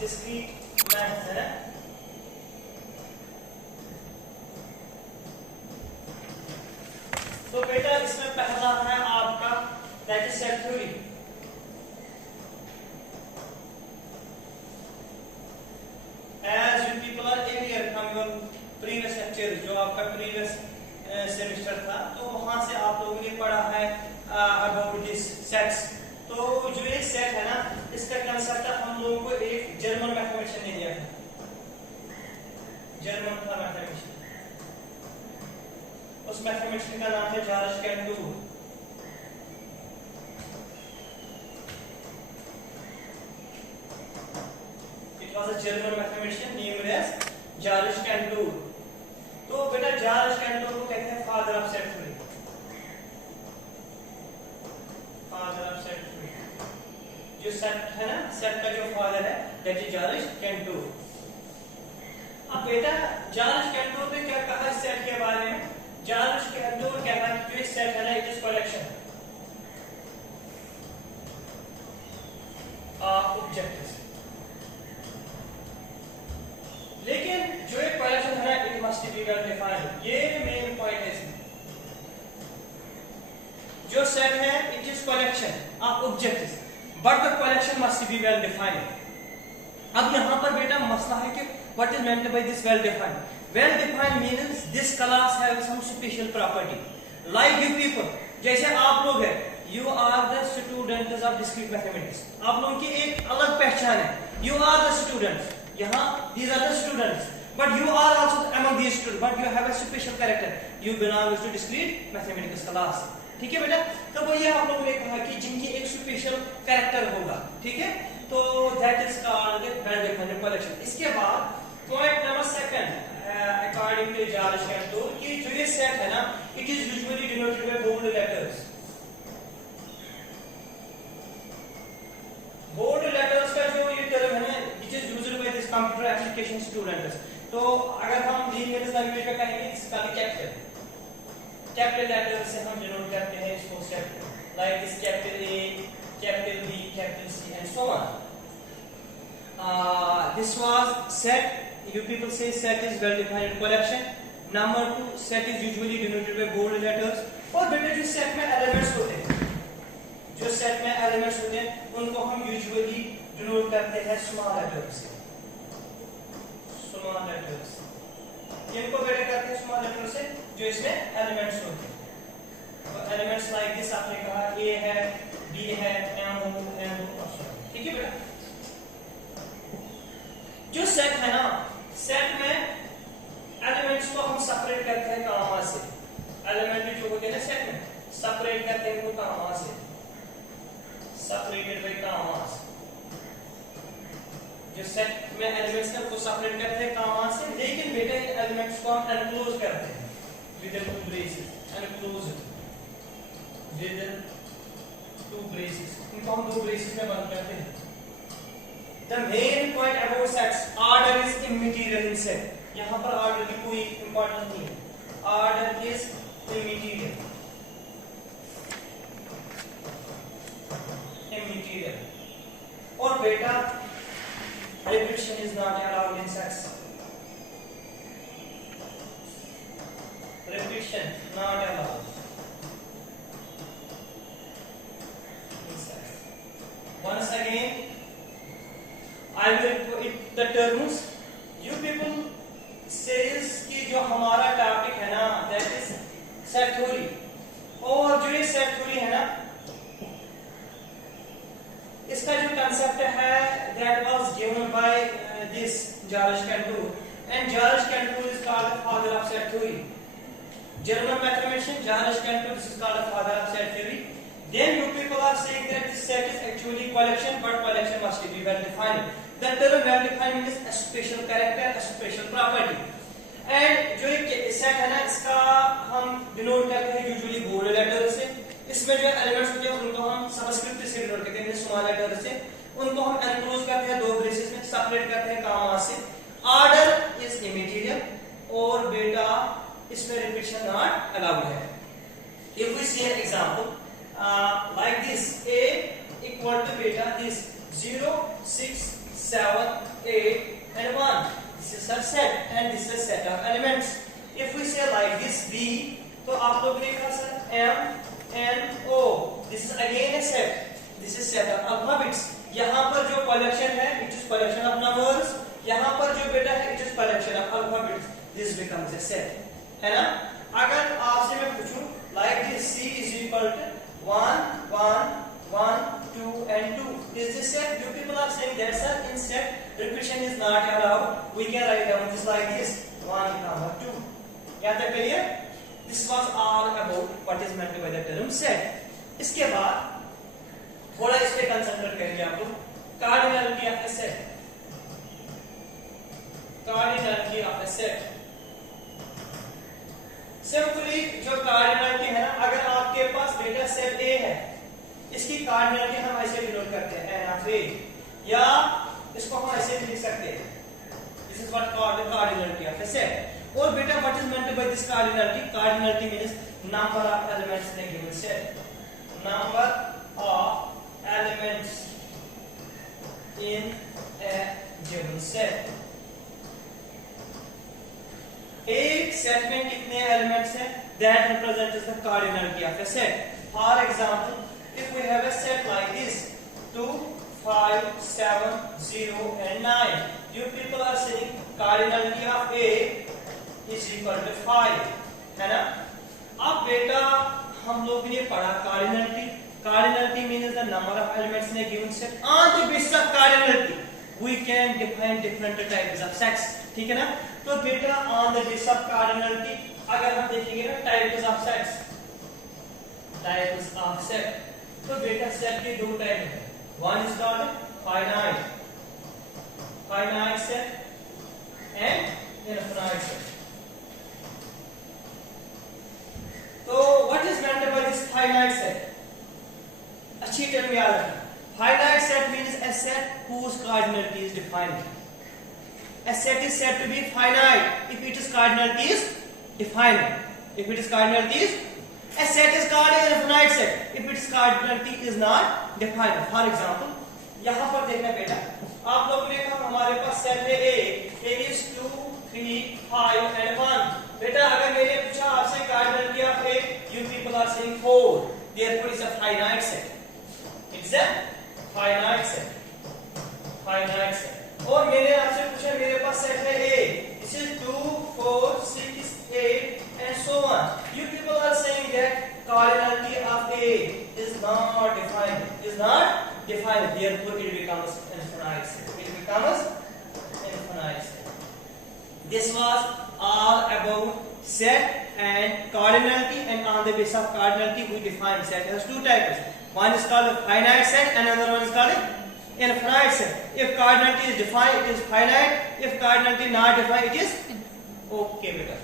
Discrete maths है ना। तो बेटा इसमें पहला है आपका that is set theory. As you people are aware from your previous lecture, जो आपका प्रीवियस सेमेस्टर था, तो वहां से आप लोगों ने पढ़ा है अबाउट दिस सेट्स। तो जो ये सेट है ना, इसका कंसेप्ट हम लोगों को एक जर्मन मैथमेटिशियन ने दिया था। जर्मन था मैथमेटिशियन, उस मैथमेटिशियन का नाम है George Cantor. It was a German mathematician named as George Cantor. तो बेटा जॉर्ज कैंटूर को कहते हैं father of set theory. Father of set theory, जो सेट है ना, सेट का जो फादर है दैट इज जॉर्ज कैंटूर। अब बेटा जॉर्ज कैंटूर ने क्या कहा इस सेट के बारे में? जॉर्ज कैंटूर कहता है कि सेट है ना, it is collection of objects. लेकिन जो एक कलेक्शन है ना, it must be well defined. ये मेन पॉइंट है इसमें। जो सेट है it is collection of objects but the collection must be well defined. अब यहां पर बेटा मसला है कि what is meant by this well defined? Well defined means this class have some special property. Like you people, जैसे आप लोग हैं, you are the students of discrete mathematics. आप लोगों की एक अलग पहचान है. You are the students. यहाँ these are the students, but you are also among these students, but you have a special character. You belong to discrete mathematics class. ठीक है बेटा? तो वो ये आप लोगों ने कहा कि जिनकी एक स्पेशल कैरेक्टर होगा, ठीक है? तो that is called the well defined collection. इसके बाद point number second, according to George Cantor, कि जो ये सेट है ना, it is usually denoted by bold letters. Bold letters का जो ये टर्म है ना, it is used by this computer application students. तो अगर हम लीनियर लैंग्वेज में कहेंगे इसका कैपिटल लेटर से हम डिनोट करते हैं इसको set, like this capital A, capital B, capital C and so on. This was set. You people say set is well defined collection. Number 2, set is usually denoted by bold letters. और बेटे जो set में elements होते हैं, उनको हम usually denote करते हैं स्मॉल लेटर्स से। स्मॉल लेटर्स इनको बेटे करते हैं स्मॉल लेटर से जो इसमें एलिमेंट्स होते हैं। तो एलिमेंट्स लाइक दिस आपने कहा ए है, बी है, एम हो, ठीक है बेटा? जो सेट है ना, सेट में एलिमेंट्स को हम सेपरेट करते हैं कामा से। एलिमेंट जो होते हैं ना सेट में, सेपरेट करते हैं उनको कामा से, सेपरेटेड बाय कामा। जो सेट में एलिमेंट्स है उनको सेपरेट करते हैं कामा से, लेकिन बेटे एलिमेंट्स को हम एनक्लोज करते हैं with two braces. Enclose with two braces, इनको हम दो ब्रेसेस में बंद करते हैं। The main point about sets, order is immaterial in set. यहाँ पर order की कोई importance नहीं है. Order is immaterial. Immaterial. और बेटा repetition is not allowed in sets. Repetition not allowed in sets. Once again, I will repeat the terms. You people says कि जो हमारा टॉपिक है ना, that is set theory. और जो ये set theory है ना, इसका जो concept है that was given by this George Cantor, and George Cantor is called the father of set theory. German mathematician George Cantor, this is called the father of set theory. Then you people are saying that this set is actually collection, but collection must be well defined. The term well defined means a special character, a special property. And जो एक set है ना, इसका हम denote करते हैं usually bold letter से। इसमें जो एलिमेंट्स होते हैं उनको हम सबस्क्रिप्ट से डिनोट करते हैं, स्मॉल लेटर से। उनको हम एनक्लोज करते हैं दो ब्रेसेस में, सेपरेट करते हैं कामा से। ऑर्डर इज इमैटेरियल और बेटा इसमें रिपीटिशन नॉट अलाउड है। If we see an example like this, A equal to beta this 0, 6, 7, 8 and 1. This is a set and this is a set of elements. If we say like this B, तो आप लोग लिखा sir M N O. This is again a set. This is set of alphabets. यहाँ पर जो collection है, it is collection of numbers. यहाँ पर जो बेटा है, it is collection of alphabets. This becomes a set. है ना? अगर आपसे मैं पूछूं like this C is equal to 1, 1, 1, 2 and 2. Is this set? You people are saying that sir in set repetition is not allowed. We can write down this like this 1, 2. यहाँ तक clear? This was all about what is meant by the term set. इसके बाद थोड़ा इस पे concentrate करेंगे आप लोग. Cardinality of a set. Cardinality of a set. Simply जो कार्डिनलिटी है ना, अगर आपके पास बेटा सेट A है, इसकी कार्डिनलिटी हम ऐसे डिनोट करते हैं n of A, या इसको हम ऐसे भी लिख सकते हैं. This is what called the cardinality of a set. और बेटा what is meant by this cardinality? Cardinality means number of elements in a given set. Number of elements in a given set. एक set में कितने elements हैं? That represents the cardinality of a set. For example, if we have a set like this, 2, 5, 7, 0 and 9. You people are saying cardinality of A is equal to 5. है ना? अब बेटा हम लोग ने पढ़ा cardinality. Cardinality means the number of elements in a given set. On the basis of cardinality, we can define different types of sets. ठीक है ना? तो बेटा on the basis of cardinality अगर हम देखेंगे ना types of sets, types of set, तो बेटा set के दो टाइप हैं. One is called finite set and infinite set. तो what is meant by this finite set? अच्छी term याद रखना. Finite set means a set whose cardinality is defined. A set is said to be finite if its cardinality is defined. If its cardinality is, a set is called an infinite set if its cardinality is not defined. For example, यहाँ पर देखना बेटा, आप लोगों ने कहा हमारे पास set है A is 2, 3, 5 and 1. बेटा अगर मैंने पूछा आपसे cardinality of A, you people are saying 4. Therefore, it's a finite set. It's a finite set. Finite set. और मैंने आपसे पूछा मेरे पास सेट है A. This is 2, 4, 6, 8 and so on. You people are saying that cardinality of A is not defined. Is not defined. Therefore, it becomes infinite set. It becomes infinite set. This was all about set and cardinality, and on the basis of cardinality, we define set as two types. One is called a finite set, and another one is called a infinite set. If cardinality is defined, it is finite. If cardinality not defined, it is okay, beta.